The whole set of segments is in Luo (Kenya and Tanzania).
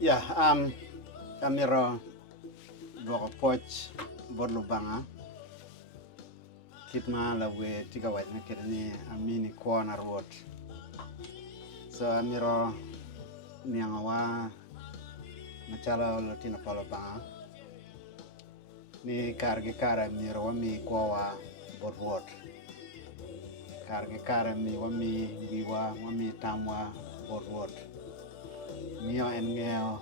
Yeah, amiro dwoko poch bor lubanga kit ma la we tiga wajna kede ni amini kuona ruot. So amiro nianga wa machala lotina palo banga ni kargi kara amiro wami kuwa bor ruot. Kargi kara mi wami wiwa wami tamwa bor ruot. Mio en ngeo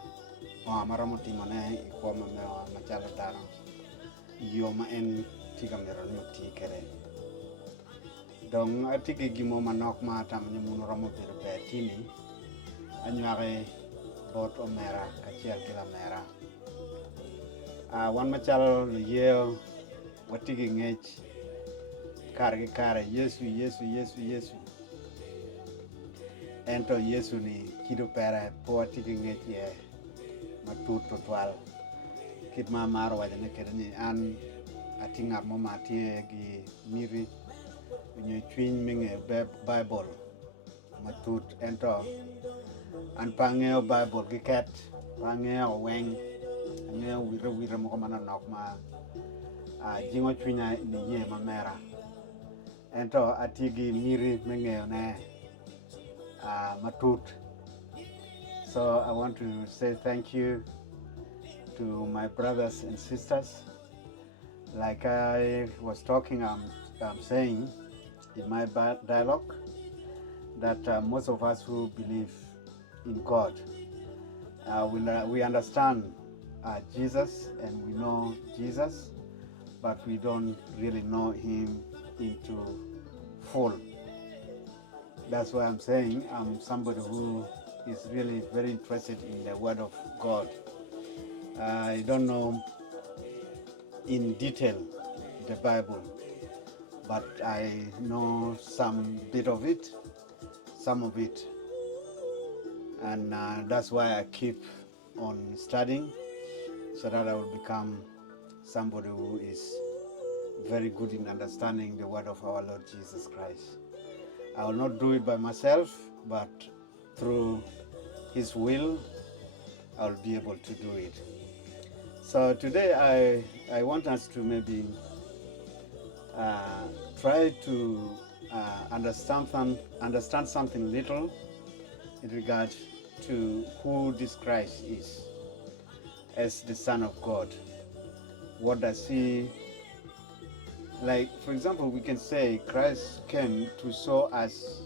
maromo timone ikuwa mameo machala dano. Yo ma en tiga miro ni uti kere. Dong atigi gimo manok ma tamni mun romo biro betini anyware bot omera kachiel kila mera. Wan machalo yeo watigi ngech kargi kare Yesu. Ento Yesu ni kido pere po atigi ngech ye matut total. Kit ma maro wajane kede ni an atinga mo matie gi miri nyo chwiny minge Bible matut ento an pangeo Bible gi ket pangeo weng angeo wire moko mananok ma jingo chwinya ni yie mamera ento atigi miri mingeo ne matut. So I want to say thank you to my brothers and sisters. Like I was talking, I'm saying in my dialogue that most of us who believe in God, we understand Jesus and we know Jesus, but we don't really know him into full. That's why I'm saying I'm somebody who is really very interested in the Word of God. I don't know in detail the Bible, but I know some bit of it, some of it, and that's why I keep on studying so that I will become somebody who is very good in understanding the word of our Lord Jesus Christ. I will not do it by myself, but through his will I will be able to do it. So today I want us to maybe try to understand something little in regard to who this Christ is as the Son of God. What does he, like for example, we can say Christ came to show us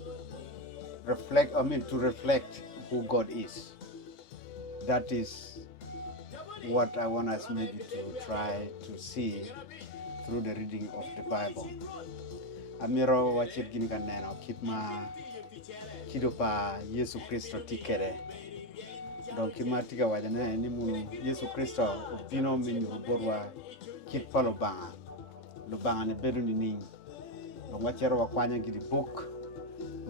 to reflect who God is. That is what I want us maybe to try to see through the reading of the Bible. Amiro wachir gini kaneno kit ma kido pa Yesu Kristo tikere. Don kima tiga wajane ni munu Yesu Kristo obino minyu borwa kit pa lobanga. Lobanga ne bedu ni ning. Don wachero wakwanya gidi book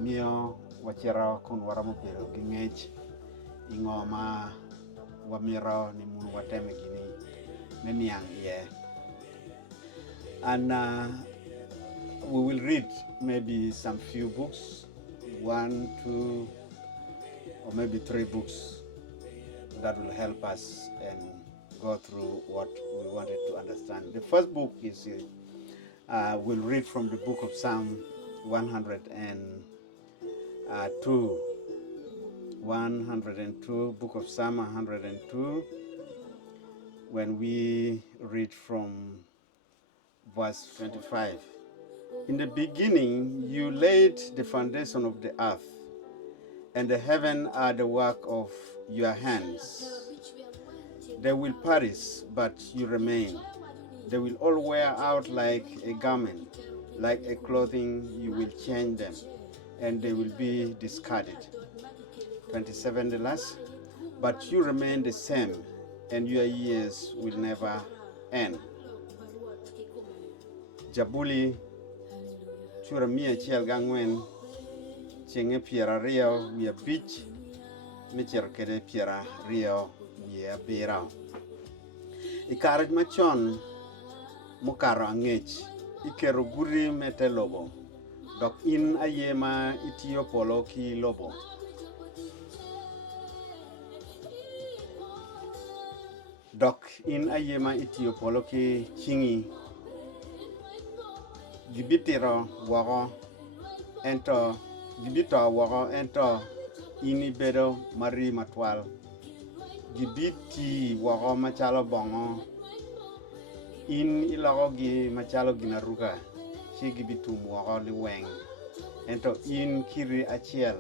mio wachero kun waramo pero gi ngech ingoma wamiro ni munu wateme gini meniang ye. And we will read maybe some few books, 1, 2, or maybe 3 books that will help us and go through what we wanted to understand. The first book is we'll read from the book of Psalm 102, book of Psalm 102, when we read from verse 25. In the beginning, you laid the foundation of the earth, and the heaven are the work of your hands. They will perish, but you remain. They will all wear out like a garment, like a clothing you will change them, and they will be discarded. 27, the last. But you remain the same, and your years will never end. Jabuli chura mia chiel gangwen chenge piera rio via beach micher kede piera rio via bira. Ikaraj machon mokaro angech ikero guri mete lobo dok in ayema itiyo polo ki lobo. dok in ayema itiyo polo ki chingi gibitiro wako ento gibito wako ento ini bedo mari matwal gibiti wako machalo bongo in iloko gi machalo ginaruka chi gibitum wako liweng ento in kiri achiel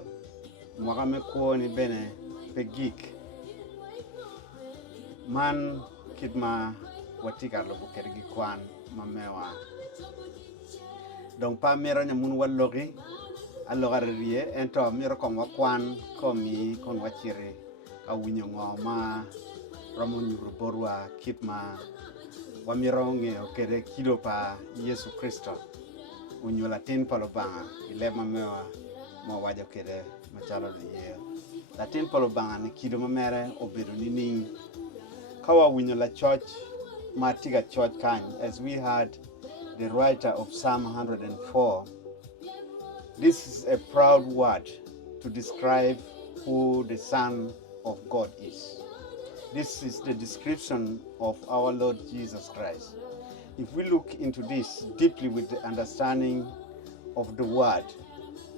mwaka mekuo ni bene pegik man kidma watika lobo kergi kwan mamewa dong pa mero nyamun walogi alogarie ento mero kon wakwan komi kon wachiri awinyo ngo ma ramon yuruborwa kitma wamiro ngeo kere kido pa Yesu Kristo unyola tin palo banga ile mamewa mo wajo kere machalo ye latin palo banga ni kido mamere obedo ni ning kawa winyo la church matiga church kan as we had the writer of Psalm 104. This is a proud word to describe who the Son of God is. This is the description of our Lord Jesus Christ. If we look into this deeply with the understanding of the word,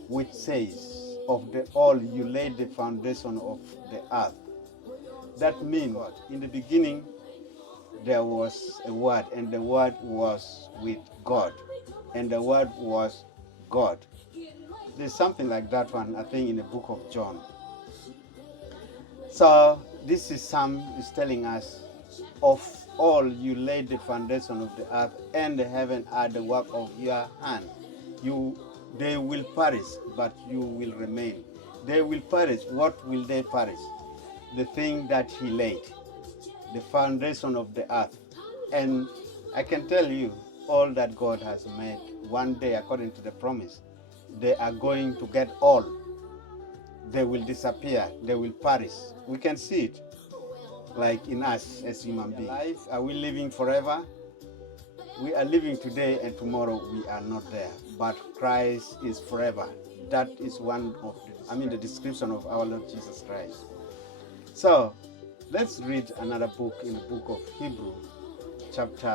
which says, of the all you laid the foundation of the earth. That means in the beginning there was a word, and the word was with God, and the word was God. There's something like that one, I think, in the book of John. So this is Psalm is telling us, of all you laid the foundation of the earth, and the heaven are the work of your hand. They will perish, but you will remain. They will perish. What will they perish? The thing that he laid, the foundation of the earth. And I can tell you, all that God has made, one day, according to the promise, they are going to get all. They will disappear. They will perish. We can see it, like in us as human beings. Life, are we living forever? We are living today, and tomorrow we are not there. But Christ is forever. That is one of the description of our Lord Jesus Christ. So let's read another book in the book of Hebrew, chapter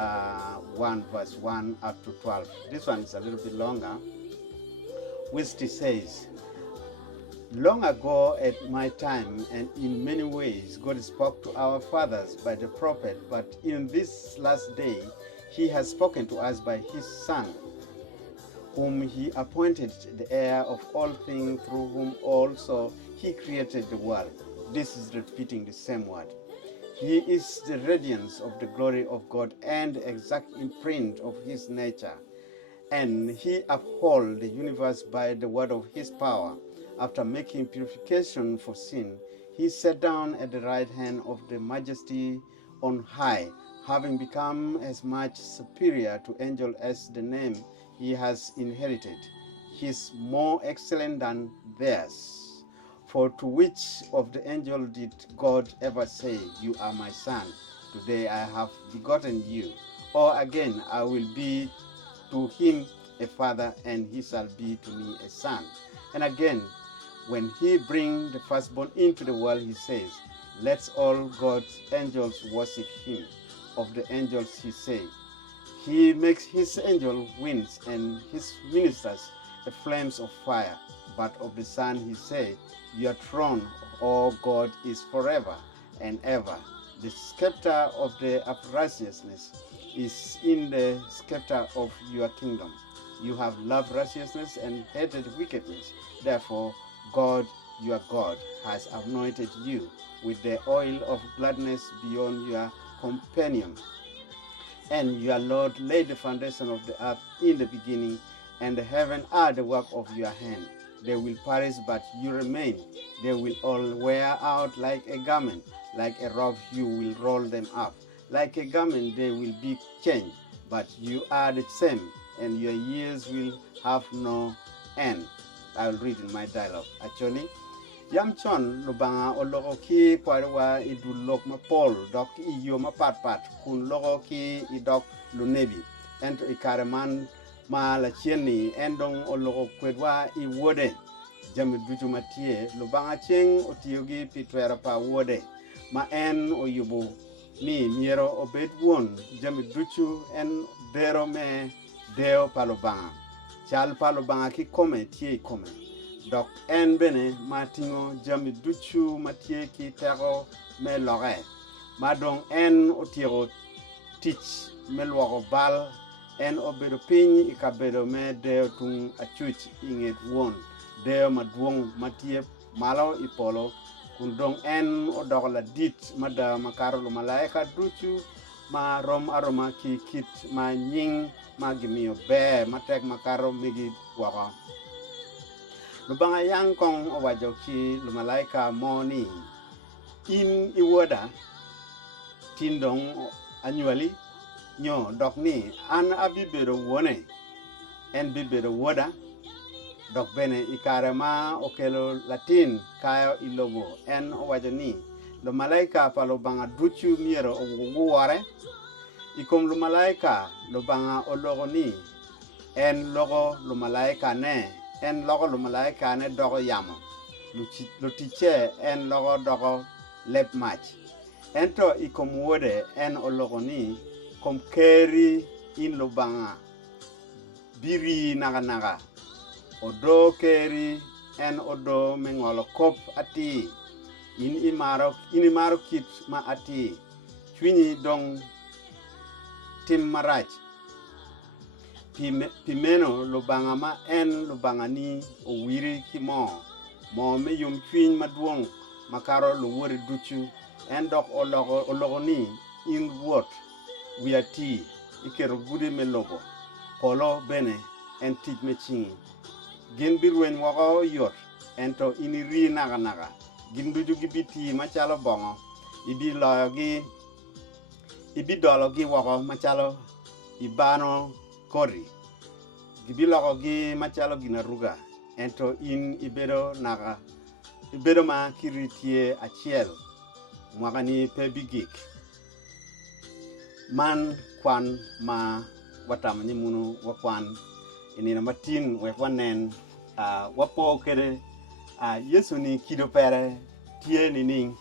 1, verse 1 up to 12. This one is a little bit longer, which it says, long ago at my time, and in many ways, God spoke to our fathers by the prophet, but in this last day, he has spoken to us by his Son, whom he appointed the heir of all things, through whom also he created the world. This is repeating the same word. He is the radiance of the glory of God and the exact imprint of his nature. And he upholds the universe by the word of his power. After making purification for sin, he sat down at the right hand of the majesty on high, having become as much superior to angels as the name he has inherited. He is more excellent than theirs. For to which of the angels did God ever say, you are my son, today I have begotten you? Or again, I will be to him a father, and he shall be to me a son. And again, when he brings the firstborn into the world, he says, let all God's angels worship him. Of the angels he says, he makes his angel winds and his ministers the flames of fire. But of the Son he said, your throne, O God, is forever and ever. The scepter of the righteousness is in the scepter of your kingdom. You have loved righteousness and hated wickedness. Therefore, God, your God, has anointed you with the oil of gladness beyond your companion. And your Lord laid the foundation of the earth in the beginning, and the heaven are the work of your hand. They will perish, but you remain. They will all wear out like a garment. Like a robe, you will roll them up. Like a garment, they will be changed. But you are the same, and your years will have no end. I will read in my dialogue. Actually, Yam chon lubanga o logo ki parwa idu lok ma pol dok iyo ma pat kun logo ki idok lunebi ento ikareman ma la chieni endong o logo kwedwa I wode jami duju matie lubanga cheng o tiyogi pitwera pa wode ma en o yubu ni miero obed wuon jami duchu en dero me deo palo banga. Chal palo banga ki kome tie kome. Dok en bene matingo jami duchu matie ki teko me loge. Madong en otiego tich me luogo bal. En obedo piny ikabedo me deo tung achuch inget wuon. Deo maduong matie malo ipolo. Kundong en odoko la dit mada makaro lo malaika duchu ma rom aroma ki kit ma nying ma gimio be matek makaro migi waka. Lubanga yang kong owajo ki lo malaika mo ni in iwoda tindong anyuali nyo dok ni an abibedo wone en bibedo woda dok bene ikare ma okelo latin kayo ilogo en owajo ni lo malaika pa lo banga duchu miero owuwore ikom lo malaika lo banga ologo ni en logo lo malaika ne en logo lo malaika ne dogo yamo lo tiche en logo dogo lep mach ento ikom wode en ologo ni kom keri in lo banga biri naga odo keri en odo mengolo kop ati in imaro kit ma ati chwinyi dong tim marach pimeno lubanga ma en lubanga ni owiri kimo mo me yum chwiny maduong makaro luwori duchu en dok ologo ni in wuot wiati ikero gude me logo polo bene en tich me chingi gin birwen wako yot ento iniri naga gin duju gibiti machalo bongo ibi dolo gi wako machalo ibano kori gibiloko gi machalo ginaruga ento in ibedo ma kiritie achiel mwakani pebigik man kwan ma watamo ni munu wakwan inina matin wanen wapo kede Yesu ni kido pere tie ni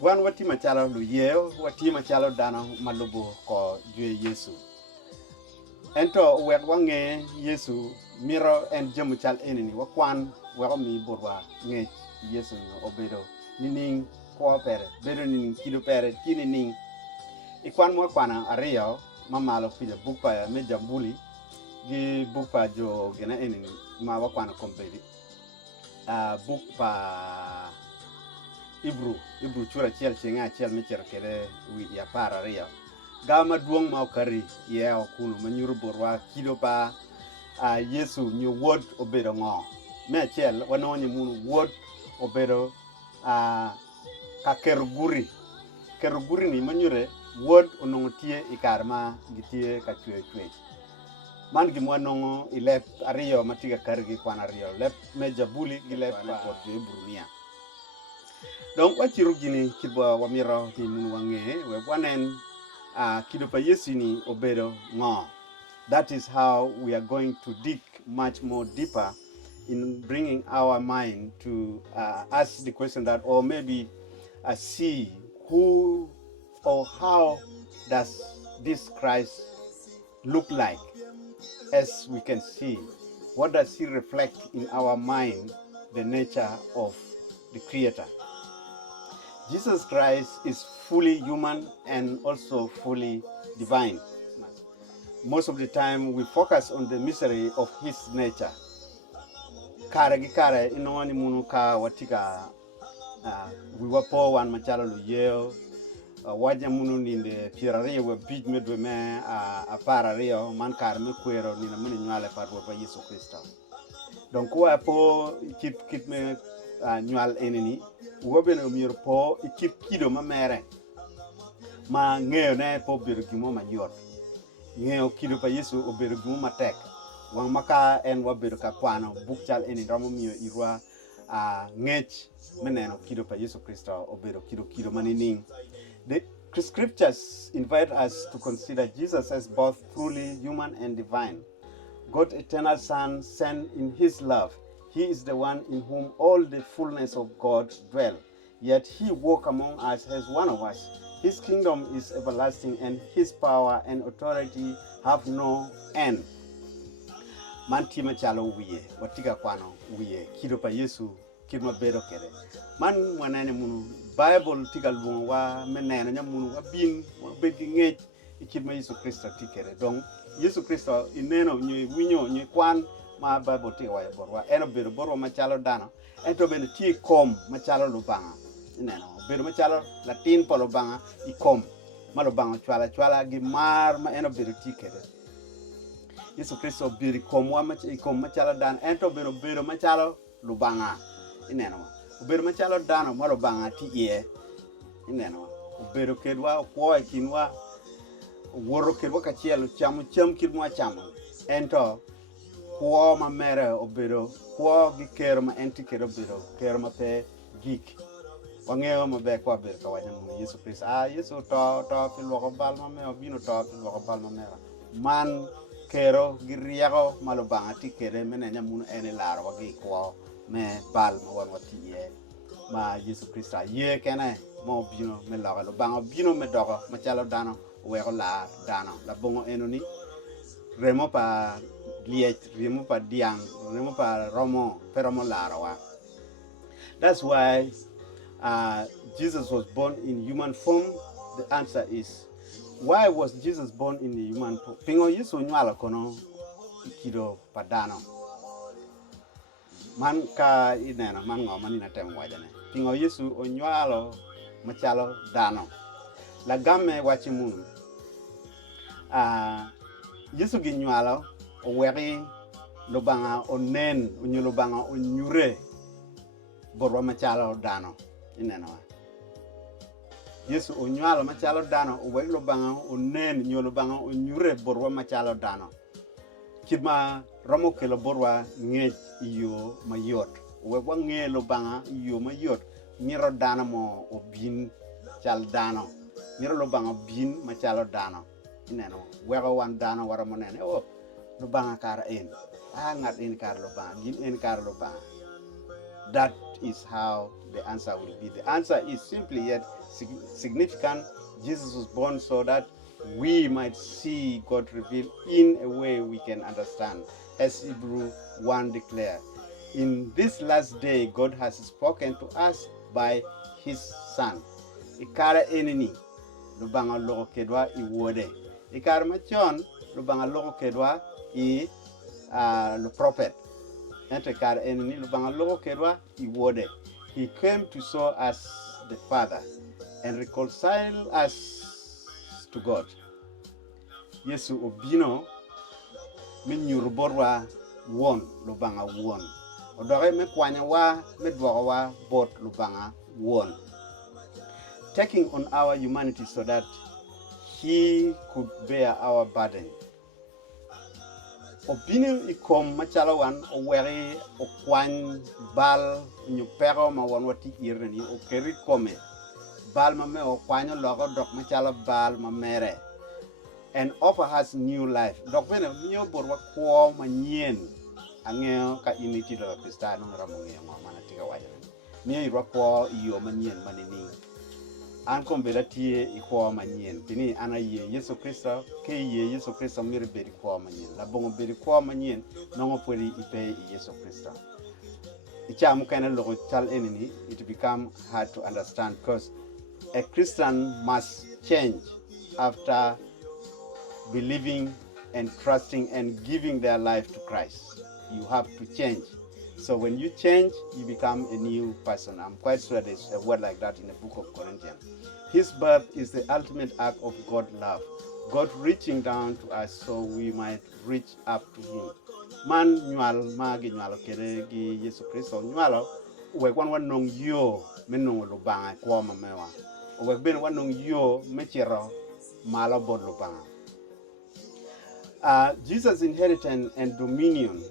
wan wati machalo luyeo wati machalo dano malubo ko jwe Yesu ento wek wange Yesu miro en jamu chal enini wakwan weko mi burwa nge Yesu obedo nining kwa pere bedo nining kido pere tie nining ikwan mo kwana ariyo mamalo pija bukpa me jambuli gi bukpa jo gena enini ma wakwana kompedi bukpa Ibru chura chiel chinga chiel michero kede wi ya para ariyo gama duong ma okari ye okulu manyuro borwa kido pa Yesu nyo wod obedo ngo me chiel wanonye munu wod obedo ka keruguri ni manyure wod onongotie ikarma gitie ka chwe man gimwa nongo ilep ariyo matiga kargi kwan ariyo lep me jabuli gi lep pot Ibrunia donc wachiro gini kibwa wamiro ni munu wange we wanen kido pa Yesu ni obedo ngo. That is how we are going to dig much more deeper in bringing our mind to ask the question that, or maybe see who or how does this Christ look like as we can see. What does he reflect in our mind, the nature of the Creator? Jesus Christ is fully human and also fully divine. Most of the time we focus on the mystery of his nature. Kare gi kare inongani munu ka watika we wapo wan machalo luyeo waja munu ninde pierare we bij medwe me apara rio man kare me kwero nina muni nywale patwa pa Yesu Kristo. Donc wapo kit me nywal enini wobene omiyor po ikit kido mamere ma ngeo ne po bedo gimo mayot ngeo kido pa Yesu obedo gimo matek wang maka en wabedo ka kwano bukchal eni romo miyo irwa ngech meneno kido pa Yesu Kristo obedo kido manining. The scriptures invite us to consider Jesus as both truly human and divine. God's eternal Son sent in his love. He is the one in whom all the fullness of God dwell. yet he walked among us as one of us. His kingdom is everlasting, and his power and authority have no end. Man tima chalo wiye, watika kwano wiye, kido pa Yesu, kido bedo kere. Man mwanene munu, Bible tika luong wa menene nya munu wa bin, wa begi ngej, ikidma Yesu Kristo tikere. Donc, Yesu Kristo ineno nye winyo nye kwan ma Bible tika wa borwa. Eno bedo borwa machalo dano, ento bedo tie kom machalo lubanga. Ineno, bedo machalo Latin pa lubanga, ikom. Ma lubanga chwala gimar ma eno bedo tikere. Yesu Kristo biri komwa ikom machalo dano, ento bedo machalo lubanga. Ineno, bedo machalo dano ma lubanga ti iye. Ineno, bedo kedwa kwo kinwa woro kedwa kachiel chamo cham kidwa chamo. Ento kwo ma mere obedo kwo gi ker ma enti kedo bedo ker ma pe gik. Wang'eyo maber kwa bedo ka wanyamu Yesu Kristo. Yesu to pilwoko bal ma me obino to pilwoko bal ma mera. Man kero giriego malubanga tikere mene nyamuno ene laro wagi kwa me bal ma wan watiye ma Yesu Kristo ye kene mo bino me laga lubanga bino me dogo machalo dano wego la dano la bongo enoni remo pa liech remo pa diang remo pa romo peromo laro wa. That's why Jesus was born in human form. The answer is, why was Jesus born in the human form? Pingo Yesu nywala kono kido padano. Man ka inena man ngoma ni natem wajane. Pingo Yesu onywalo machalo dano. La game wachi munu. Yesu gi nywalo oweri lubanga onen lubanga onyure borwa machalo dano. Inena wa. Yesu onywalo machalo dano owegi lubanga onen lubanga onyure borwa machalo dano. Kidma romo kelo borwa ngej iyo mayot. Owegwa nge lubanga iyo mayot. Miro dano mo obin chal dano. Miro lubanga obin machalo dano. Ineno wego wan dano wara monene lubanga kara en. Ngat en kara lubanga, gin en kara lubanga. That is how the answer will be. The answer is simply yet significant. Jesus was born so that we might see God revealed in a way we can understand. As Hebrew 1 declares, in this last day, God has spoken to us by his Son. Ikara enini, lubanga loko kedwa iwode. Ikara machon, lubanga loko kedwa lo prophet. Ente kar enini lubanga loko kedwa iwode. He came to show us the Father and reconcile us to God. Yesu obino menyuru borwa won lubanga won. Odoge me kwanya wa me dwogo wa bot lubanga won. Taking on our humanity so that he could bear our burden. Obino ikom machalo wan oweri okwan bal nyupero ma wan wati ireni okeri kome bal ma me okwanyo logo dok machalo bal ma mere and offer us new life. Dok bene miyo borwa kwo manyien ang'eyo ka initi do Kristano ramo ng'eyo mana tiga wajana. Miyo irwa kwo iyo manyien manini. An kombela tie ikwo manyien. Tini ana ye Yesu Kristo ke ye Yesu Kristo miri beri kwo manyien. La bongo beri kwo manyien nongo pwedi ipe Yesu Kristo. Ichamu kene logo chal enini, it become hard to understand because a Christian must change after believing and trusting and giving their life to Christ. You have to change. So when you change, you become a new person. I'm quite sure there's a word like that in the book of Corinthians. His birth is the ultimate act of God's love. God reaching down to us so we might reach up to him. Man nywal magi nywalo kere gi Yesu Kristo nywalo wekwan wanong yo menong lubanga kwa mamewa. Wek ben wanong yo mechero malo bod lubanga. Jesus' inheritance and dominion.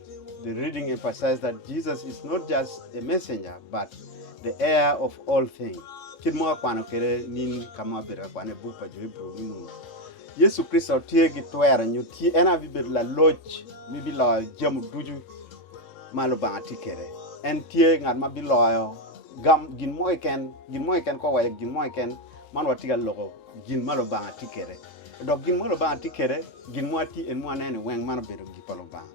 The reading emphasizes that Jesus is not just a messenger, but the heir of all things. Kidmo kwano kere nin kama bera kwane bupa juibru minu. Yesu Kristo tie gitwera nyuti ena biber la loch mi bilo jamu duju malo banga tikere. En tie ngat ma bilo gam gin moy ken ko way gin moy ken man watiga logo gin malo banga tikere dok gin malo banga tikere gin mo ati en mo nene wen man bedo gi polo banga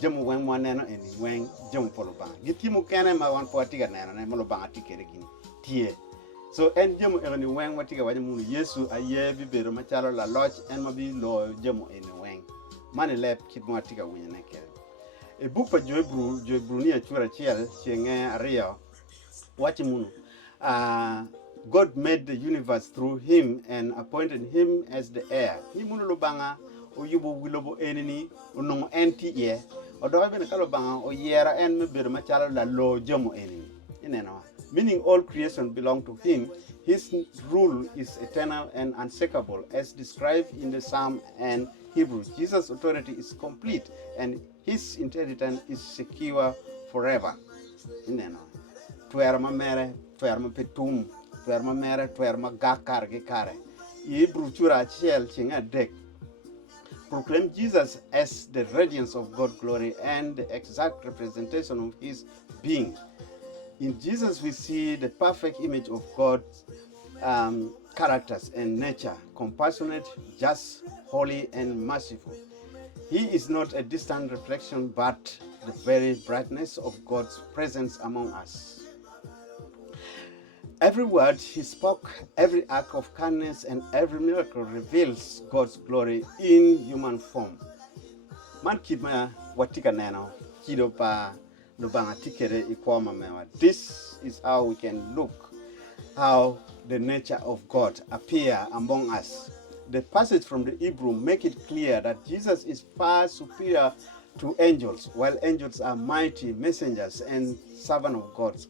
jamu wen mo nene en wen jamu polo banga gitimo kene ma wan po atiga nene ne malo banga tikere gin tie so en jamu en wen watiga waje mu Yesu aye bi bedo machalo la loch en ma bi lo jamu en wen man lep kit mo atiga winyane kere e book pa Joebru ni achura chiel chienge ario wachi munu God made the universe through him and appointed him as the heir. Ni munu lubanga oyubo wilobo enini onongo enti ye odoga bene kalobanga oyera en mebedo machalo la lo jomo enini ineno meaning all creation belong to him. His rule is eternal and unshakable as described in the Psalm and Hebrew. Jesus' authority is complete and his inheritance is secure forever. Ineno tuer ma mere tuer ma petum tuer ma mere tuer ma gakar ge kare Hebrew chura chiel chinga dek proclaim Jesus as the radiance of God's glory and the exact representation of his being. In Jesus we see the perfect image of God's characters and nature, compassionate, just, holy, and merciful. He is not a distant reflection, but the very brightness of God's presence among us. Every word he spoke, every act of kindness, and every miracle reveals God's glory in human form. Man kidma watika neno, kido pa lubanga tikere ikwama mewa. This is how we can look how the nature of God appear among us. The passage from the Hebrew make it clear that Jesus is far superior to angels, while angels are mighty messengers and servants of God's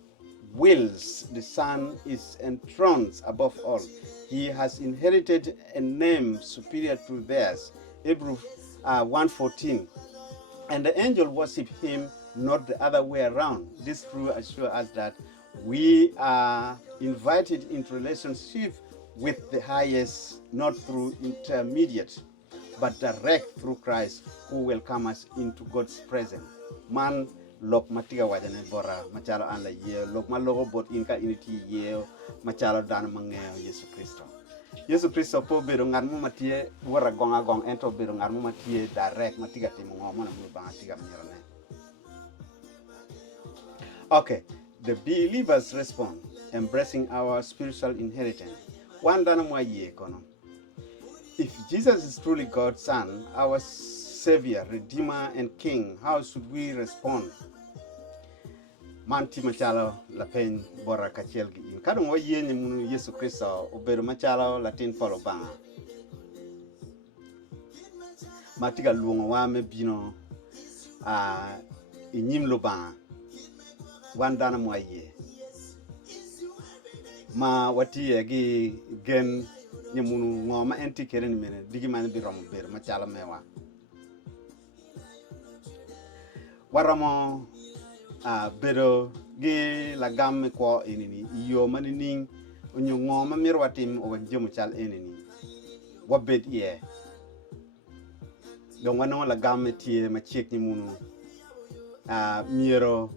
wills. The Son is enthroned above all. He has inherited a name superior to theirs. Hebrews 1:14. And the angel worship him, not the other way around. This truth assures us that we are invited into relationship with the highest, not through intermediate, but direct through Christ, who welcomes us into God's presence. Man lok matiga wajane bora machalo an la ye lok malogo bot inka initi ye machalo dan mangeo Yesu Kristo po bedo ngarmu matie wara gonga gong ento bedo ngarmu matie direct matiga timo ngomo na mu banga tiga mirane. Okay, the believers respond, embracing our spiritual inheritance. One dana mwa ye kono. If Jesus is truly God's Son, our Savior, Redeemer, and King, how should we respond? Manti machalo la pen bora kachiel gi in. Kado mo ye ni munu Yesu Kristo obedo machalo latin polo banga. Matiga luongo wa me bino inyim lo banga. Wan dana mo ye. Ma wati gi gen ni munu ngoma enti keren mene digi man bi romo bedo machalo mewa. Waramo bedo gi la gamme ko enini yo manini onyo ngoma mirwatim o wajjo chal enini wabed ye don wano la gamme tie ma chek ni munu miero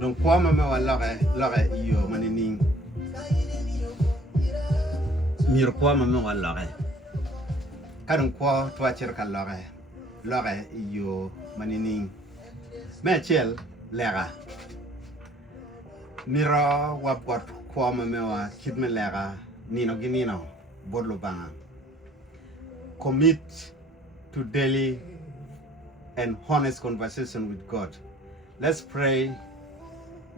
don kwa me lore yo manini mir kwa me lore kadon kwa to acher ka lore yo manini me chel lega miro wapot kwa me wa kitme lega nino ginino bodlo banga commit to daily and honest conversation with God. Let's pray.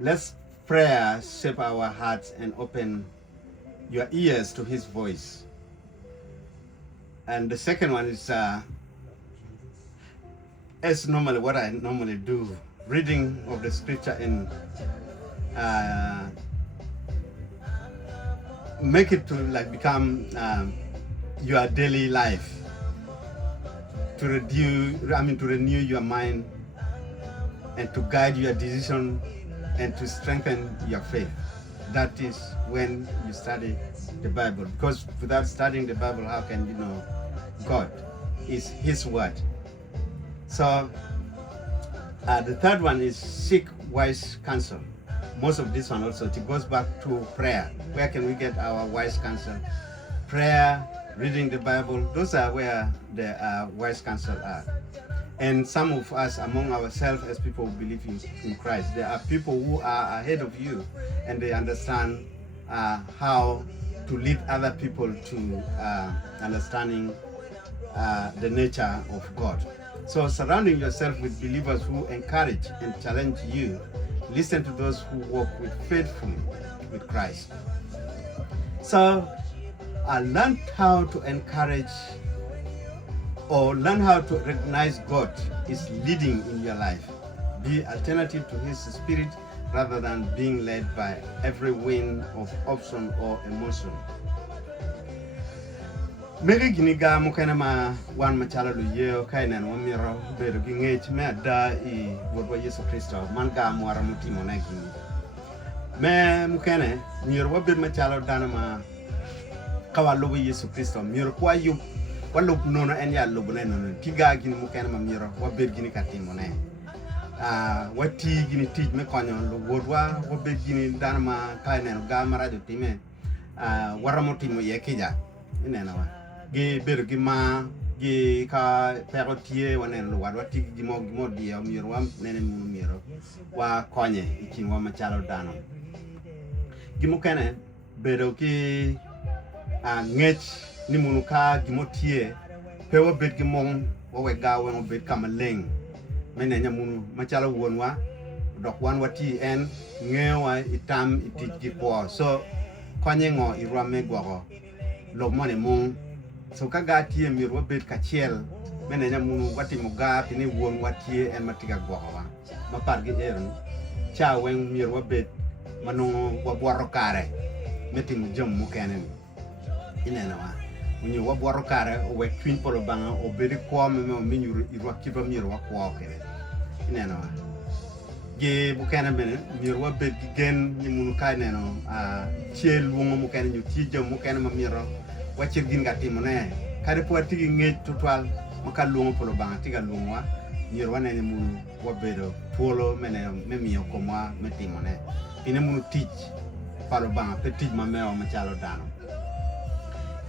Let's prayer shape our hearts and open your ears to his voice. And the second one is as normally what I normally do, reading of the scripture and make it to like become your daily life, to renew your mind and to guide your decision and to strengthen your faith. That is when you study the Bible, because without studying the Bible, how can you know God is His word? So the third one is seek wise counsel. Most of this one also, it goes back to prayer. Where can we get our wise counsel? Prayer, reading the Bible, those are where the wise counsel are. And some of us among ourselves as people who believe in Christ, there are people who are ahead of you and they understand how to lead other people to understanding the nature of God. So surrounding yourself with believers who encourage and challenge you, listen to those who walk faithfully with Christ. So learn how to encourage or learn how to recognize God is leading in your life. Be alternative to His Spirit rather than being led by every wind of option or emotion. Megi gini ga mukena ma wan machala lu yeo kainan wa miro bedo gi ngech me ada I wodwa Yesu Kristo man ga mwara mutimo na gini. Me mukene miro wa bedo machala dana ma kawa lubu Yesu Kristo miro kwa yup wa lubu nono en ya lubu na nono tiga gini mukene ma miro wa bedo gini katimo na wa ti gini tij me konyo lu wodwa wa bedo gini dana ma kainan ga marajo time wara mutimo ye kija inena wa gi bedo gi ma gi ka pero tie wanen lu wadwa tigi gimo dia miro wa nene miro wa konye ikin wa machalo dano gimo kene bedo ki ngech ni munu ka gimo tie pe wa bed gi mong wa we ga wa bed kama leng mene nya munu machalo wonwa dok wan wati en ngewa itam itigi po so konye ngo irwame gogo lo mone mong so kaga tie miro bet kachiel mene nya munu wati muga pini won watie en matiga gowa mapar gi eron cha wen miro bet manu wa bwaro kare meting jom mukenen inena wa munyu wa bwaro kare o we twin polo banga o bedi ko me minyuru irwa kiba miro wa ko kene inena wa ge bukena bene miro wa bet gi gen ni munu ka neno chiel wongo mukenen nyu ti jom mukenen ma miro wachir gin gatimo ne kare po tigi ngej total maka luongo polo banga tiga luongwa nyir wane ne munu wabedo polo mene memiyo komwa metimo ne ine munu tich palo banga pe tich mameo machalo dano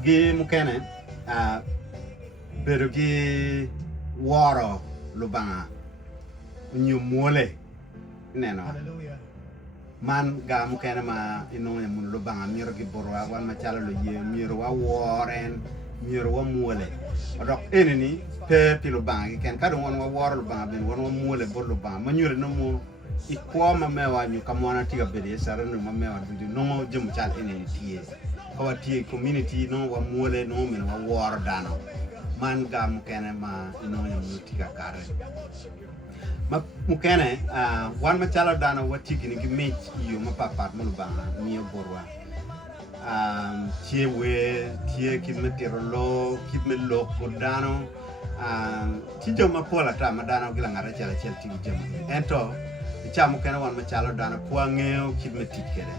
gi mukene bedo gi woro lubanga nyu mole neno man ga mukene ma inone mun lubanga miro gi borwa wan machalo lo ye miro wa woren miro wa mole odok eneni pe pilo banga ken kado won wa woro lubanga ben won wa mole bor lubanga manyure no mo ikwa mamewa nyu kamwana tiga bede sara no mamewa dudu no jëm chal eneni tie ko tie community no wa mole no men wa woro dano man ga mukene ma inone mun tiga kare ma mukene wan machala dana watigi ni mech iyo mapapat mulu banga miyo borwa chiewe tie kimetero lo kimelo kodano tijo mapola ta madana gila ngara chala chel tigi jema ento icha mukene wan machala dana puangeo kimetikere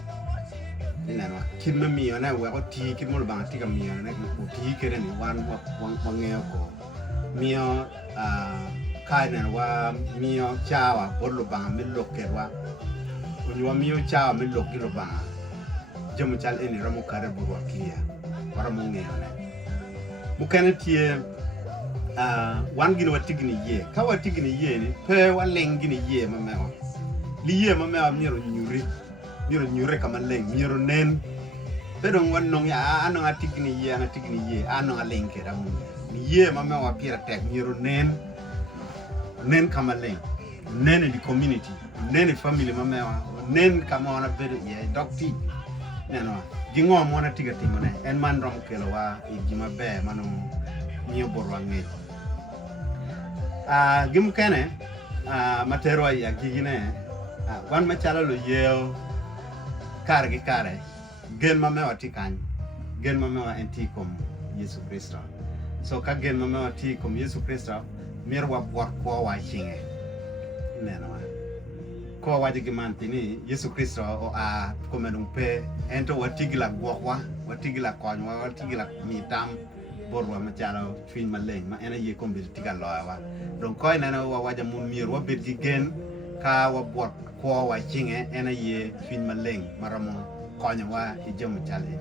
inenwa kimme miyo na we ko ti kimulu banga tiga miyo na ti kere ni wan wangeo ko miyo kainen wa mio chawa borlo banga millo kerwa unwa mio chawa millo kilo banga jemu chal eni ramo kare burwa kia wara mungi ne mukene tie wan gino watigini ye ka watigini ye ni pe walengini ye mamewa li ye mamewa miro nyure kama leng miro nen pero wan nong ya ano atigini ye ano alenge ramu ni ye mamewa pira tek miro nen kama leng nen in the community nen family mamewa nen kama wana bedo ye dokti neno gingo mona tiga timone en man rom kelo wa igima be manu mio borwa nge gimu kene matero ya gigine wan machala lo yeo kare gen mamewa tikan gen mamewa entikom Yesu Kristo so ka gen mamewa tikom Yesu Kristo mirwa bor ko wa chinge neno ko waje gi mantini Yesu Kristo o a komenung pe ento watigila gwokwa watigila konywa watigila mitam borwa machalo twin maleng ma ena ye kombi tiga lowa don ko ena wa waja mun mir wa bet gi gen ka wa bot ko wa chinge ena ye twin maleng maramo konywa ijem chale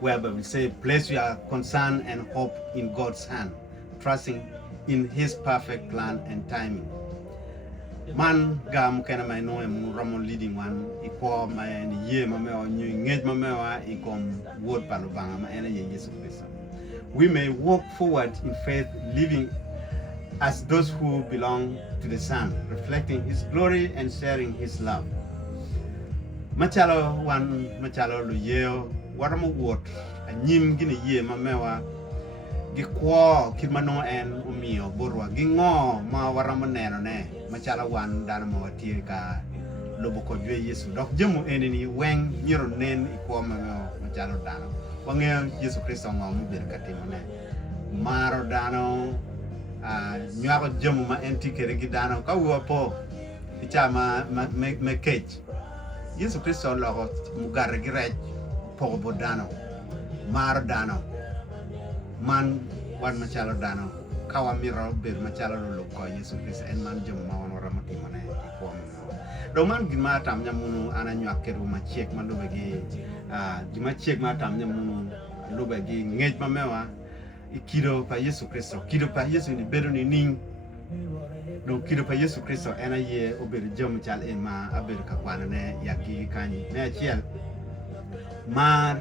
whereby we say place your concern and hope in God's hand, trusting in his perfect plan and timing. Man gam kena mai no em ramon leading one iko mai ni ye ma me o nyu ngej ma me wa ikom word palubanga ma ena ye Jesus Christ. We may walk forward in faith, living as those who belong to the Son, reflecting his glory and sharing his love. Machalo wan machalo lu yeo waramo word a nyim gini ye ma me wa gi kwo kimano en umio borwa gi ngo ma waramo neno ne machala wan dana mo tie ka lobo ko jwe Yesu dok jemu enini weng nyiro nen ikwo ma machalo dano wange Yesu Kristo ngo mu ber katimo ne maro dano nyako jemu ma entikere gi dano ka wo po ichama me kech Yesu Kristo logo mugar gi rej po bo dano maro dano man wan machalo dano kawa miro ber machalo lo ko Yesu Kristo en man jom ma won wara matimo ne ko do man gima tam nyamunu ana nyakeru ma chiek ma lobe gi gima chiek ma tam nyamunu lobe gi ngej ma mewa ikido pa Yesu Kristo kido pa Yesu ni bedo ni ning do kido pa Yesu Kristo ena ye ober jom chal en ma aber ka kwana ne yaki kanyi ne chiel mar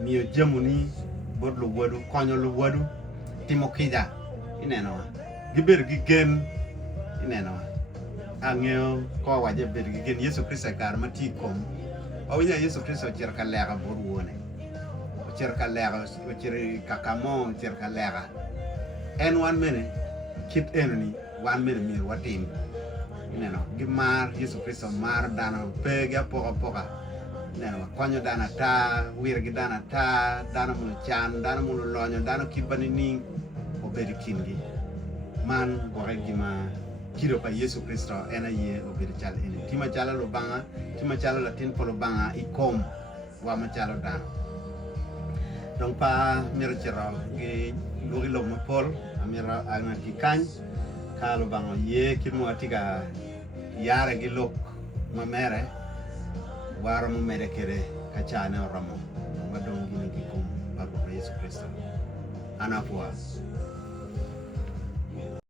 miyo jamuni bod lo wadu konyo lo wadu timo kija ineno giber gi gen ineno angeo ko waje ber gi gen Yesu Kristo kar mati kom awinya Yesu Kristo cerka lega bor wone cerka lega kakamo cerka lega en wan mene kit enoni wan mene mir watim ineno gimar Yesu Kristo mar dano pega poka neno konyo dana ta wir gi dana ta dana mu chan dana mu lonyo dana kibani ni obedi kingi man gore gima kido pa Yesu Kristo ena ye obedi chal ene tima chala lo banga tima chala la tin polo banga ikom wa ma chala dana donc pa miro chero gi logi lo mo pol amira anga ki kan kalo banga ye kimo atiga yare gi lok ma mere waro mo mere kere kachane oramo ngadong gini gikum bago Yesu Kristo anapua